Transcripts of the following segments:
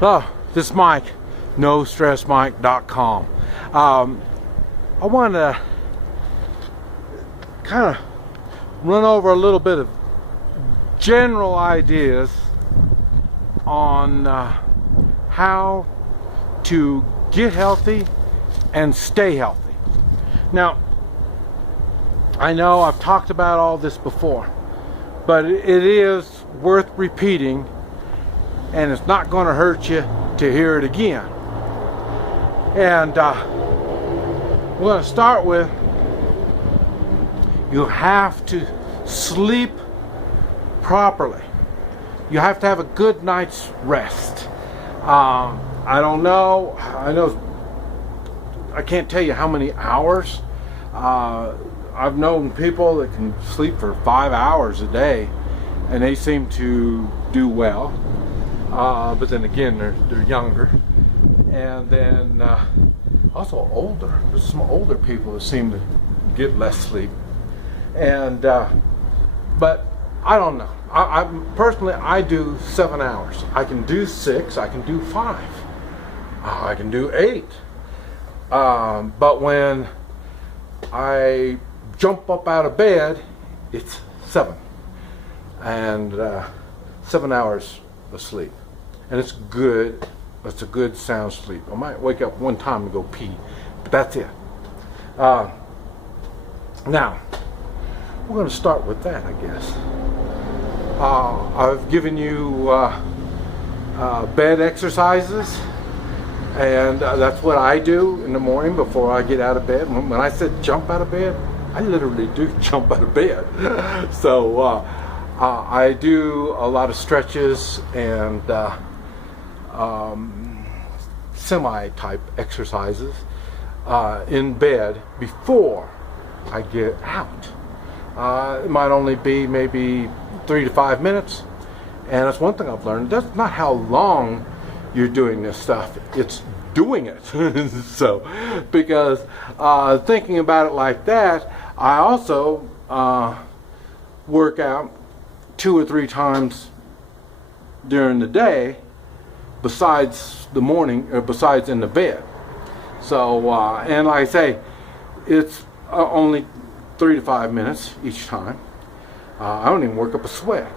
Oh, this is Mike, NoStressMike.com. I want to kind of run over a little bit of general ideas on how to get healthy and stay healthy. Now, I know I've talked about all this before, but it is worth repeating, and it's not going to hurt you to hear it again. And we're going to start with, you have to sleep properly. You have to have a good night's rest. I don't know, I can't tell you how many hours. I've known people that can sleep for 5 hours a day and they seem to do well. But then again, they're younger. And then also older. There's some older people that seem to get less sleep. And but I don't know. I personally, I do 7 hours. I can do 6. I can do 5. I can do 8. But when I jump up out of bed, it's 7. And 7 hours of sleep. And it's good. It's a good sound sleep. I might wake up one time and go pee, but that's it. Now, we're going to start with that, I guess. I've given you bed exercises, and that's what I do in the morning before I get out of bed. When I said jump out of bed, I literally do jump out of bed. So I do a lot of stretches and semi-type exercises in bed before I get out. It might only be maybe 3 to 5 minutes, and that's one thing I've learned. That's not how long you're doing this stuff, it's doing it. So, because thinking about it like that, I also work out 2 or 3 times during the day, besides the morning, or besides in the bed. So, and like I say, it's only 3 to 5 minutes each time. I don't even work up a sweat.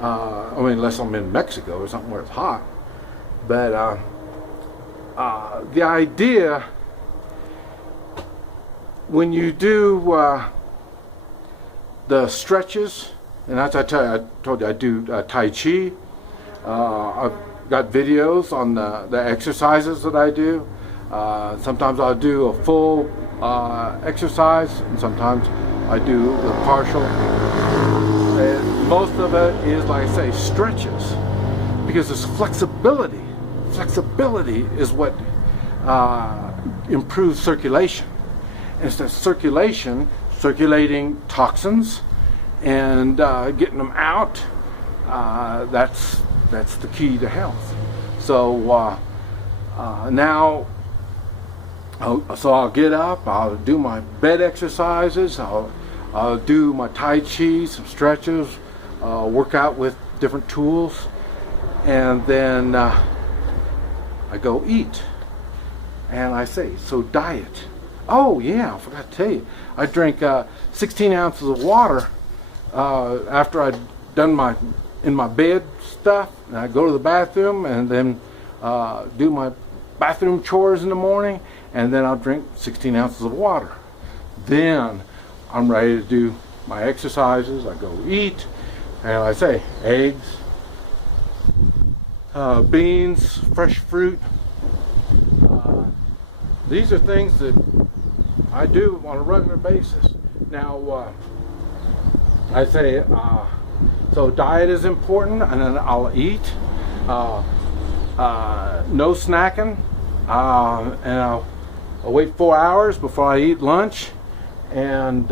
I mean, unless I'm in Mexico or something where it's hot. But the idea, when you do the stretches, and as I told you I do Tai Chi. I've got videos on the exercises that I do. Sometimes I'll do a full exercise, and sometimes I do the partial. And most of it is, like I say, stretches, because there's flexibility. Flexibility is what improves circulation. And it's the circulating toxins and getting them out. That's the key to health. So now, so I'll get up, I'll do my bed exercises, I'll do my Tai Chi, some stretches, work out with different tools, and then I go eat. And I say, so diet. Oh yeah, I forgot to tell you, I drink 16 ounces of water after I'd done in my bed stuff, and I go to the bathroom and then do my bathroom chores in the morning, and then I'll drink 16 ounces of water. Then I'm ready to do my exercises. I go eat, and I say eggs, beans, fresh fruit. These are things that I do on a regular basis. Now, I say, so diet is important, and then I'll eat. No snacking, and I'll wait 4 hours before I eat lunch. And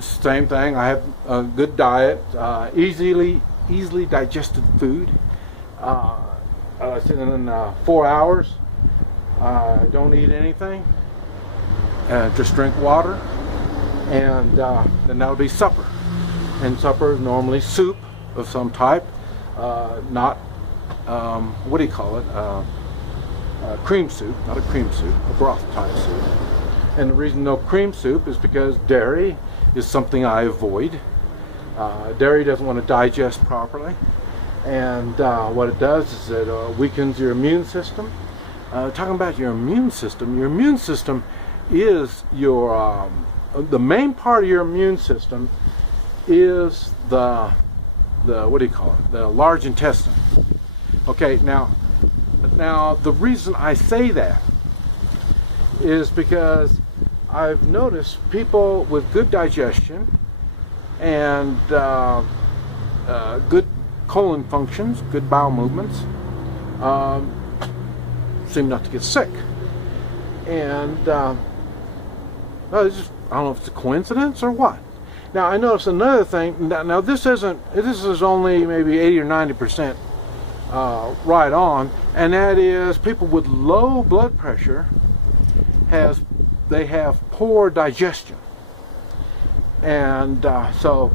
same thing, I have a good diet, easily digested food. In 4 hours, I don't eat anything, just drink water, and then that'll be supper. And supper is normally soup of some type, not what do you call it? Cream soup, not a cream soup, a broth type soup. And the reason no cream soup is because dairy is something I avoid. Dairy doesn't want to digest properly, and what it does is it weakens your immune system. Talking about your immune system is your the main part of your immune system is the what do you call it? The large intestine. Okay, now the reason I say that is because I've noticed people with good digestion and good colon functions, good bowel movements, seem not to get sick. And it's just, I don't know if it's a coincidence or what. Now I noticed another thing. Now this is only maybe 80 or 90% right on, and that is people with low blood pressure have poor digestion, and so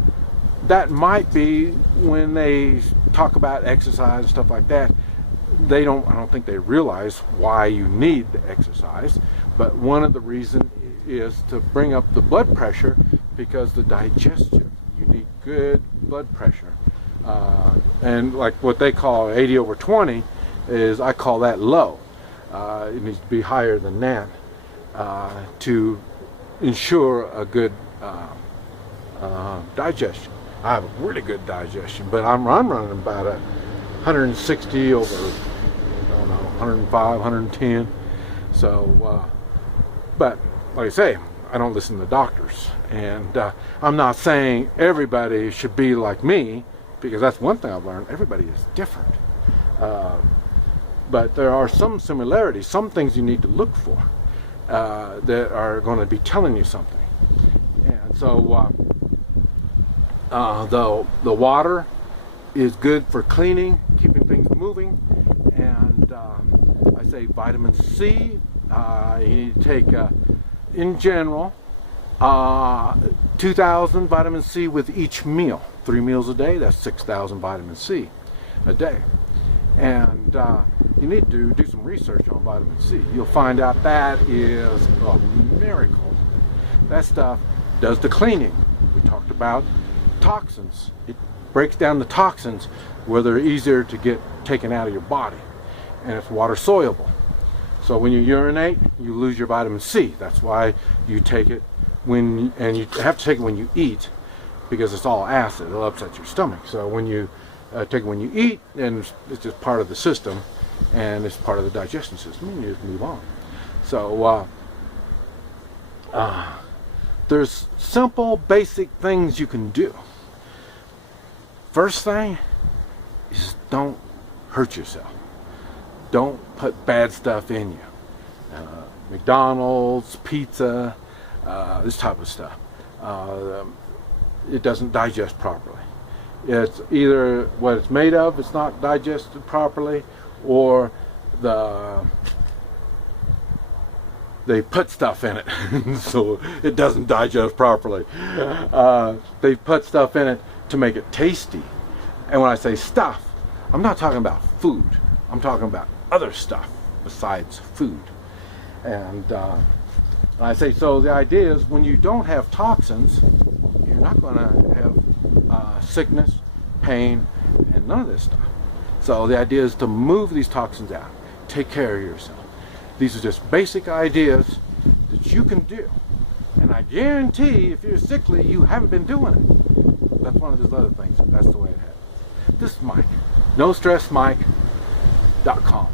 that might be when they talk about exercise and stuff like that. I don't think they realize why you need the exercise, but one of the reasons is to bring up the blood pressure, because the digestion, you need good blood pressure, and like what they call 80/20 is, I call that low. It needs to be higher than that to ensure a good digestion. I have a really good digestion, but I'm running about 160 over, I don't know, 105, 110. So, but like I say, I don't listen to doctors, and I'm not saying everybody should be like me, because that's one thing I've learned. Everybody is different, but there are some similarities, some things you need to look for that are going to be telling you something. And so the water is good for cleaning, keeping things moving, and I say vitamin C. You need to take, in general, 2,000 vitamin C with each meal. 3 meals a day, that's 6,000 vitamin C a day. And you need to do some research on vitamin C. You'll find out that is a miracle. That stuff does the cleaning. We talked about toxins. It breaks down the toxins where they're easier to get taken out of your body, and it's water soluble. So when you urinate, you lose your vitamin C. That's why you take it and you have to take it when you eat, because it's all acid. It'll upset your stomach. So when you take it when you eat, and it's just part of the system, and it's part of the digestion system, and you just move on. So there's simple, basic things you can do. First thing is, don't hurt yourself. Don't put bad stuff in you. McDonald's, pizza, this type of stuff. It doesn't digest properly. It's either what it's made of, it's not digested properly, or they put stuff in it so it doesn't digest properly. They put stuff in it to make it tasty. And when I say stuff, I'm not talking about food. I'm talking about other stuff besides food. And I say, so the idea is, when you don't have toxins, you're not going to have sickness, pain, and none of this stuff. So the idea is to move these toxins out. Take care of yourself. These are just basic ideas that you can do. And I guarantee if you're sickly, you haven't been doing it. That's one of those other things. That's the way it happens. This is Mike. NoStressMike.com.